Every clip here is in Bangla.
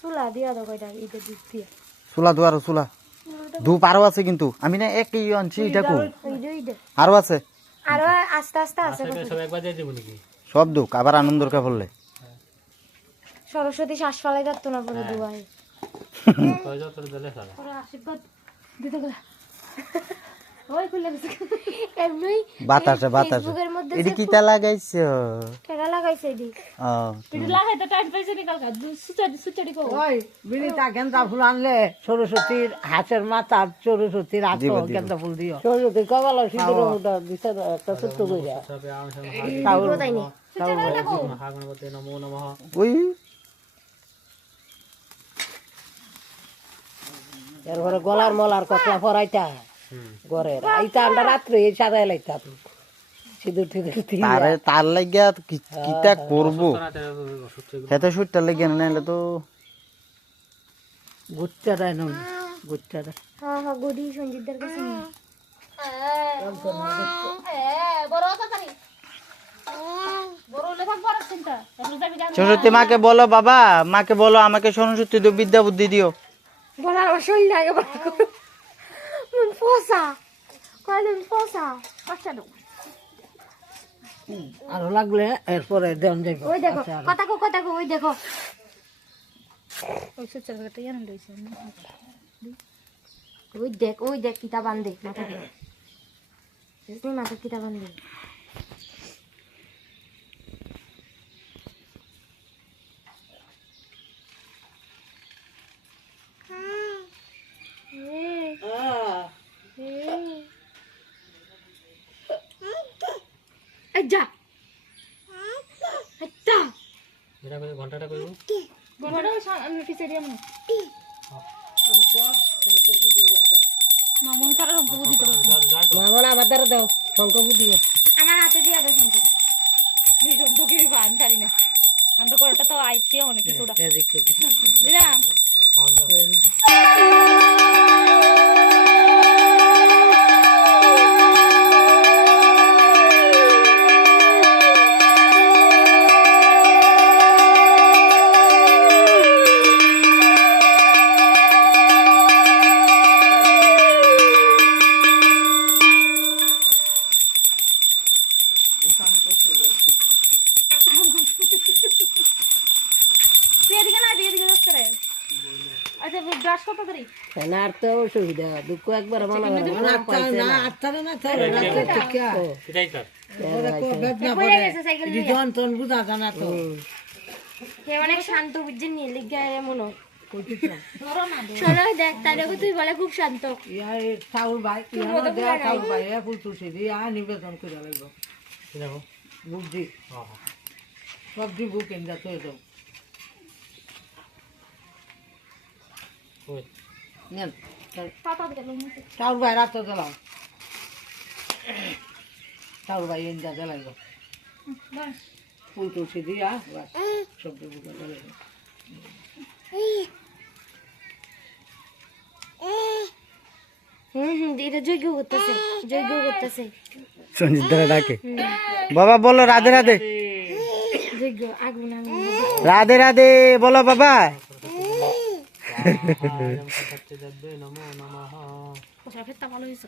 চুলা দিয়া দাও কয়টা এটা দুধ দিয়া চুলা দু আরো চুলা ধূপ আরো আছে কিন্তু আমি না একই আনছি এটা কো আরো আছে আরো আস্তে আস্তে আছে সব একবার দিয়ে দেব নাকি সব দুঃখ আবার আনন্দর কা বললে সরস্বতী শ্বাস ফলাই যাত না পুরো দুয়াই কয়জন তোর দিলে সারা পুরো আশীর্বাদ দিতে গেল ওই খুলে গেছে এমনি বাতাসে ফেসবুকের মধ্যে এটা কি তা লাগাইছো কেডা লাগাইছে এডি ও এটা লাগাইতে টাইম পাইছে নি কালকা সুচড়ি কো ওই বিনিতা গেন্দা ফুল আনলে সরস্বতীর হাতের মাথা সরস্বতীর হাত গেন্দা ফুল দিও সরস্বতীর কপাল সিঁদুর ওটা দিছে একটা ছোট্ট কইরা সবে আম চাউল তাইনি মহাগণপতি নমো নমঃ ওই এরপরে গলার মলার কতলা পরাইতা ঘরে আইতা আমরা রাত্রে সাজাই লাইতা সিঁদুর টিঁদুর দিয়ে তারে তার লাগিয়া কিটা করব খেতে সুটটা লাগিয়া নাইলে তো গুচ্চা দেয় না গুচ্চা দেয় হ্যাঁ হ্যাঁ গডি সঞ্জিতদার কাছে নি সরস্বতী মাকে বলো বাবা মাকে বলো আমাকে সরস্বতী দিও বিদ্যা বুদ্ধি দিও বলার শরীর লাগে মন পোসা কয়দিন পোসা কষ্ট দাও আরো লাগলে এরপরে দেন যাইব ওই দেখো কথা কো ওই দেখো ওই সুচর কথা জানেন রইছে ওই দেখ কিতা বান্ধে মাথা দিয়ে তুমি মাথা কিতা বান্ধে আচ্ছা আচ্ছা এটা কই ঘন্টাটা কইব ঘন্টাটা আমি পিছে দিই আমি মামন কারণ অঙ্ক দিতে মামলা আমাদের দাও শঙ্খ বুদিও আমার হাতে দিয়ে দাও শঙ্কর নিজন তো কি বান পারি না আমরা কোরটা তো আইছি অনেক কিছুটা দিলাম আর তো অসুবিধা দুঃখ একবার মানা এটাই তার অনেক শান্ত বুঝছেন নি লিখে মনে শোনো দেখ তাহলে তুই বলে খুব শান্ত চাউল ভাই চাউল ভাই ফুল তুলসি দিয়ে নিবেদন করে লাগবো দেখো বুদ্ধি হ্যাঁ সবজি বুক এনে তো দাও ওই নেন পাতা দিলাম চাউল ভাই রাত দিলাম চাউল ভাই এনে দিলাম ফুল তুলসি দিয়া সবজি বুক দিলাম এটা যজ্ঞ করতেছে সঞ্জিত দাদা ডাকে বাবা বলো রাধে রাধে যজ্ঞ আগুন রাধে রাধে বলো বাবা নমো নমঃ কোসা ফেটটা ভালো হইছে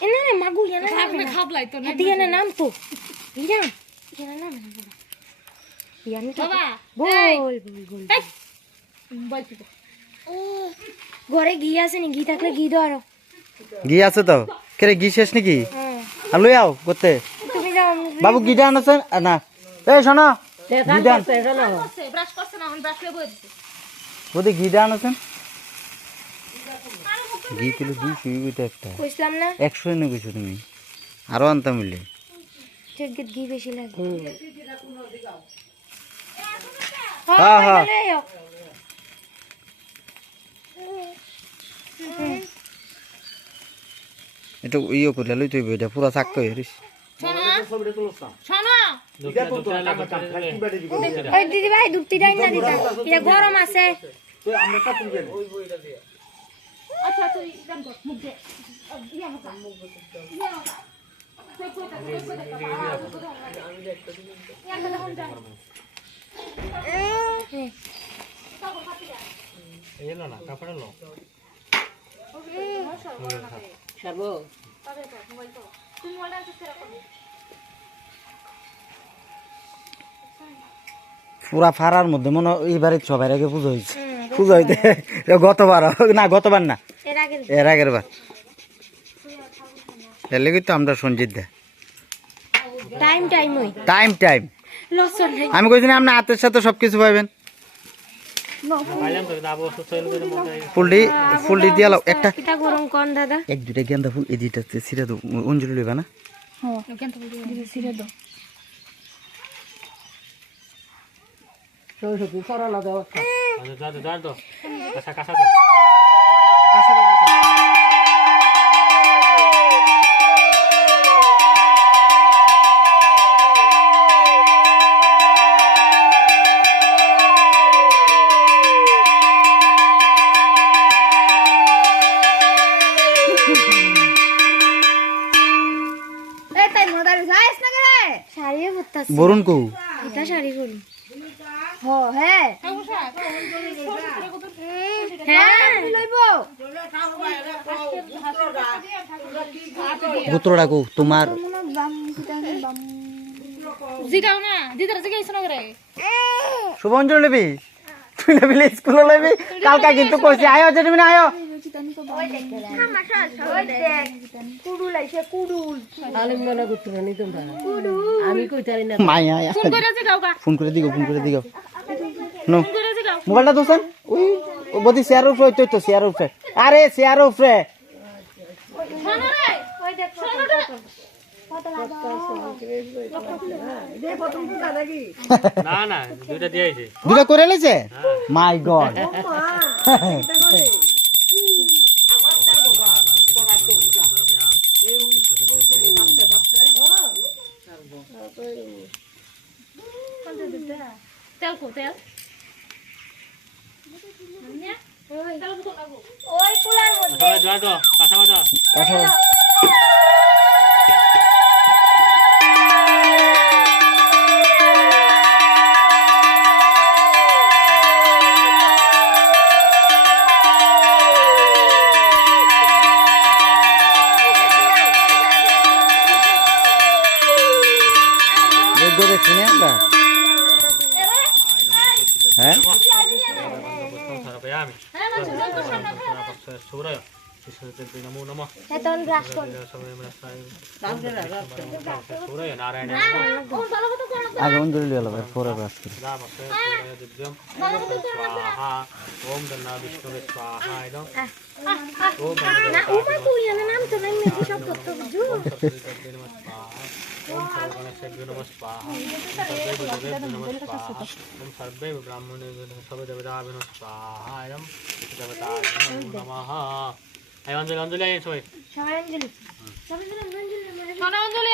এনে রে মাগু এনে খাবলাই তো না দিয়ে নাম তো ইরা এনে নাম ইয়ানি বাবা বল ঘরে ঘি আছে নি ঘি থাকলে ঘি দাও আরো ঘি আছে তো কেরে ঘি শেষ নাকি আর লই আও করতে তুমি যাও বাবু ঘিটা আনছেন না এই শোনো ব্রাশ করছ না আমি ব্রাশ করে বই দিছি ওদি ঘিটা আনছেন ঘি কিলো 200 তো একটা কইছিলাম না 100 এনে কইছো তুমি আরো আনতে মিলে ঠিক ঘি বেশি লাগে হ্যাঁ হ্যাঁ এটা ইয়ে করে লই তুই এটা পুরো চাক কই হরিস ওই দিদি ভাই দুটি ডাই না দিতা এটা গরম আছে আচ্ছা তুই দাম কর মুখ দে এলো না কাপড় এলো সর্ব পুরা ফাড়ার মধ্যে মনে হয় এইবারে সবাই আগে পুজো হয়েছে পুজো হইতে গতবার না গতবার না এর আগের বার এর লেগে তো আমরা সঞ্জিত দে টাইম টাইম হই টাইম টাইম লসন নাই আমি কইছি না আপনি হাতের সাথে সবকিছু পাইবেন পাইলাম তো দাবো সুস্থ হইলো তো মনে হয় ফুলটি দিয়া লাও একটা কিটা গরম কোন দাদা এক দুইটা গেন্দা ফুল এদিকটাতে ছিড়ে দাও অঞ্জলি লইবা না হ্যাঁ কেন তো দিলে সিরে দাও সরস্বতী সরলা দেওয়া যা তো কাঁচা কাঁচা তো শাড়িও পরতাছি বরুণ কো এটা শাড়ি পরি গোত্রটা কো তোমার জিগাও না দিদার জিগাইছ না করে শুভ অঞ্জলি লবি তুই লবি স্কুলে লবি কালকা কিন্তু কইছি আয়ো যে তুমি না আয়ো আলিঙ্গনা করতে পারি তোমরা আমি কইতারি না মাইয়া ফোন করে জিগাও কা ফোন করে দিগো নো ফোন করে জিগাও মোবাইলটা দোসেন ওই ও বদি শেয়ার উপরে হইতো তো শেয়ার উপরে আরে শেয়ার উপরে ফোন রে ওই দেখ না না দুইটা দিয়েছে দুটো করে লেছে মাই গড তেল কো তেল যা তো কাঁচা বাজা দেখছি আমরা হ্যাঁ নমো নম এখন ব্রাশ কর নারায়ণ আগে অঞ্জলি লিয়ে লবে পরে ব্রাশ করি দিব্যম স্বাহা ওম দন্না বিষ্ণু স্বাহা এদম ওম না ও মা তুই জানা নাম তো নাই মেকি সব তত্ত্ব বুঝু ओम सर्वगणेभ्यो नमः स्वाहा ओम सर्वे ब्राह्मणे सर्वे देवताभ्यो नमः स्वाहा एवं देवताभ्यो नमः अय अंजलि अंजलि आइए सबाई সবাই অঞ্জলি সবাই অঞ্জলি